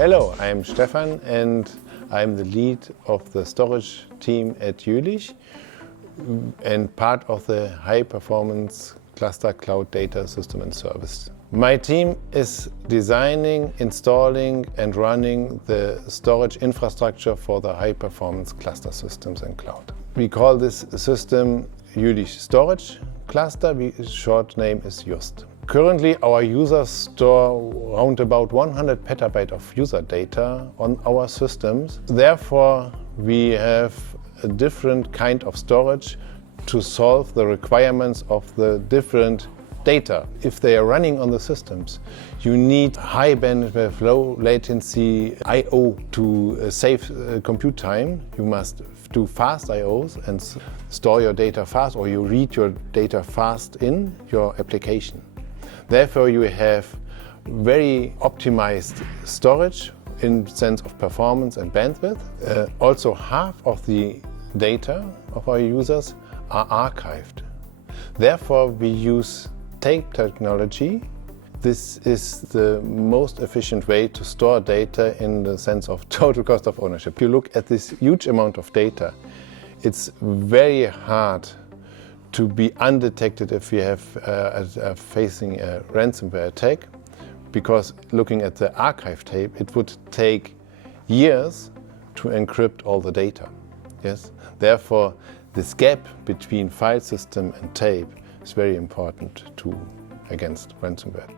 Hello, I'm Stephan and I'm the lead of the storage team at Jülich and part of the high-performance cluster cloud data system and service. My team is designing, installing and running the storage infrastructure for the high-performance cluster systems and cloud. We call this system Jülich Storage Cluster, short name is JUST. Currently, our users store around about 100 petabyte of user data on our systems. Therefore, we have a different kind of storage to solve the requirements of the different data. If they are running on the systems, you need high bandwidth, low latency I/O to save compute time. You must do fast I/Os and store your data fast, or you read your data fast in your application. Therefore, you have very optimized storage in sense of performance and bandwidth. Also, half of the data of our users are archived. Therefore, we use tape technology. This is the most efficient way to store data in the sense of total cost of ownership. You look at this huge amount of data. It's very hard to be undetected if you have facing a ransomware attack, because looking at the archive tape, it would take years to encrypt all the data. Yes? Therefore, this gap between file system and tape is very important against ransomware.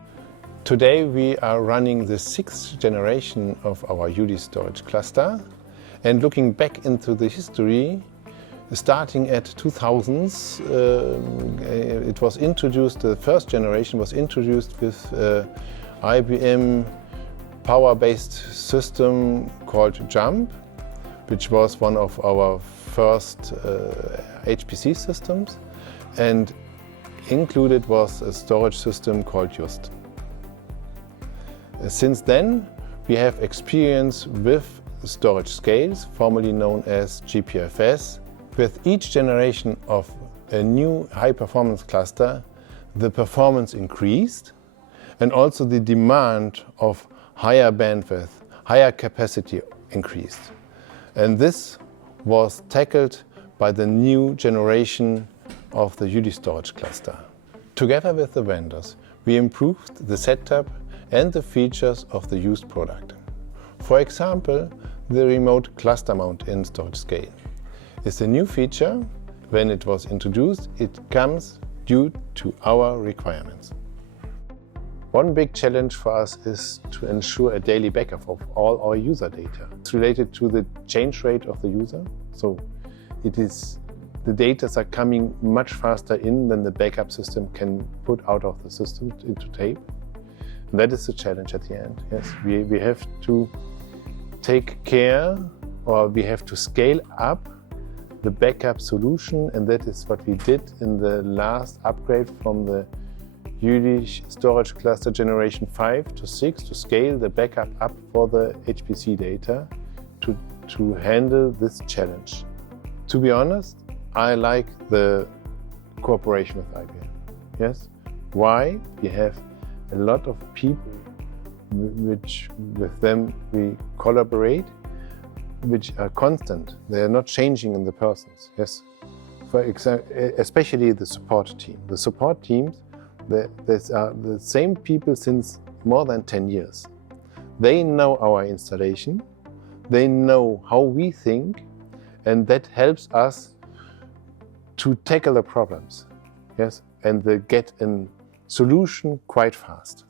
Today we are running the 6th generation of our Jülich storage cluster, and looking back into the history, starting at 2000s, it was introduced, the first generation was introduced with IBM power-based system called JUMP, which was one of our first HPC systems, and included was a storage system called JUST. Since then, we have experience with storage scales, formerly known as GPFS. With each generation of a new high-performance cluster, the performance increased and also the demand of higher bandwidth, higher capacity increased. And this was tackled by the new generation of the Jülich storage cluster. Together with the vendors, we improved the setup and the features of the used product. For example, the remote cluster mount in storage scale is a new feature. When it was introduced, it comes due to our requirements. One big challenge for us is to ensure a daily backup of all our user data. It's related to the change rate of the user. So the data are coming much faster in than the backup system can put out of the system into tape. And that is the challenge at the end. Yes, we have to take care, or we have to scale up the backup solution, and that is what we did in the last upgrade from the Jülich storage cluster generation 5 to 6 to scale the backup up for the HPC data to handle this challenge. To be honest, I like the cooperation with IBM. Yes? Why? We have a lot of people which with them we collaborate, which are constant. They are not changing in the persons. Yes. For example, especially the support team. The support teams, these are the same people since more than 10 years. They know our installation, they know how we think, and that helps us to tackle the problems. Yes, and they get a solution quite fast.